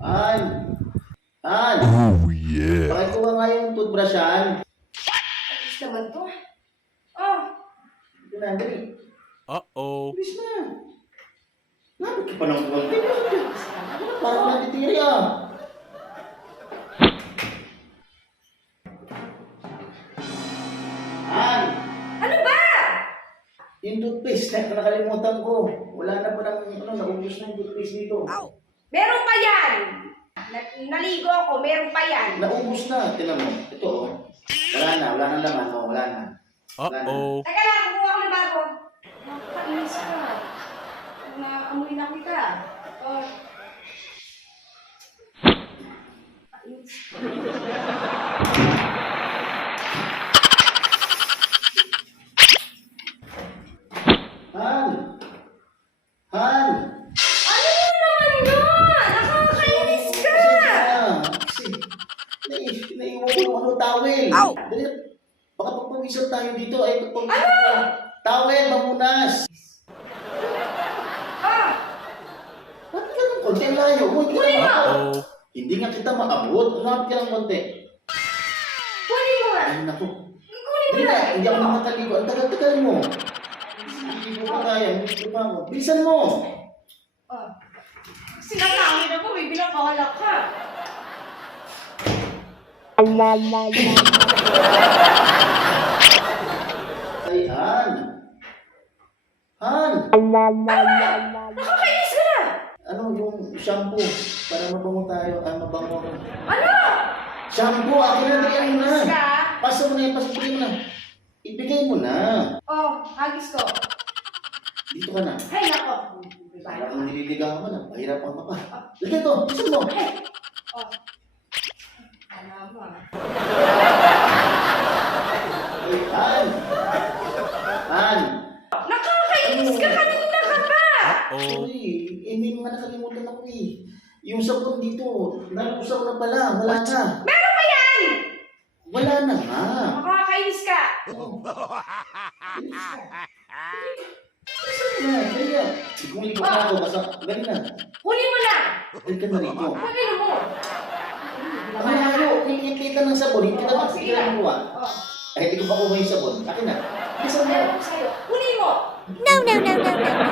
Han! Han! Oh yeah. Pakikuha nga yung toothbrushan. Ayos naman to. Oh, Ito na, dali. Uh-oh. Bilis na. Lapit ka pa ng konti. Parang natitiri ah. Han! ano ba? Yung toothpaste na nakalimutan ko. Wala na pa ng naubos na yung toothpaste dito. Meron pa yan. Naligo ako, meron pa yan. Naubos na. Tingnan mo. Ito oh. Wala na nang laman. Oh, wala na. Uh-oh. Teka lang, kukuha ko ng bago. Nakakainis ka. Naamoy na kita. Oh. Kainis. Han! Han! Ano yun naman yun? Nakakainis ka. Kasi, naiwan ko yung towel. Ow! Dali, baka pagpawisan tayo dito. Ay, pagpawisan ko. Towel, mamunas. Ah, Ba't ka ng konti ang layo? Hindi ka na Uh-oh. Hindi nga kita maabot. Umapit ka ng konti. kunin mo nga. Ay, naku. Kunin mo Hindi na. hindi ako makataligo. Ang tagal-tagal mo. Hindi ko pa kaya. Hindi pa ako. Bilisan mo. Oh. Sinatangin ako, may binakalak ka. Ay, Han. Han. Nakakainis ka na. Ano yung shampoo? Para mabango tayo. Mabango ako. Ano? Shampoo! Akin na bigyan mo Nakakainis na. ka. Pasa mo na yan. Pasipulin mo na. Ibigay mo na. Oh, hagis ko. Dito ka na. Hay, nako. Para kang nililigawan na. Mahirapan ka pa. Lagyan to. Bilisan mo. Hey. Oh. Alam mo ah. Ay, Han. Han. Nakakainis ka, kanina ka pa. Uh-oh. Sorry. May mga nakalimutan ako eh. Yung sabon dito. Nalusaw na pala. Wala na. Meron pa yan. Wala na nga. Nakakainis ka. Na, kaya. Kung ligo na ako, basta galing na. Kunin mo na. Galing ka na rito. Kunin mo. Ano, hingit ka ng sabon, hindi ka Oh, na sige sige na. kuha. Oh. Ay, hindi ko pa kuha yung sabon. Akin na. Bilisan mo. Meron ko sa'yo. Kunin mo. No, no, no, no, no, no.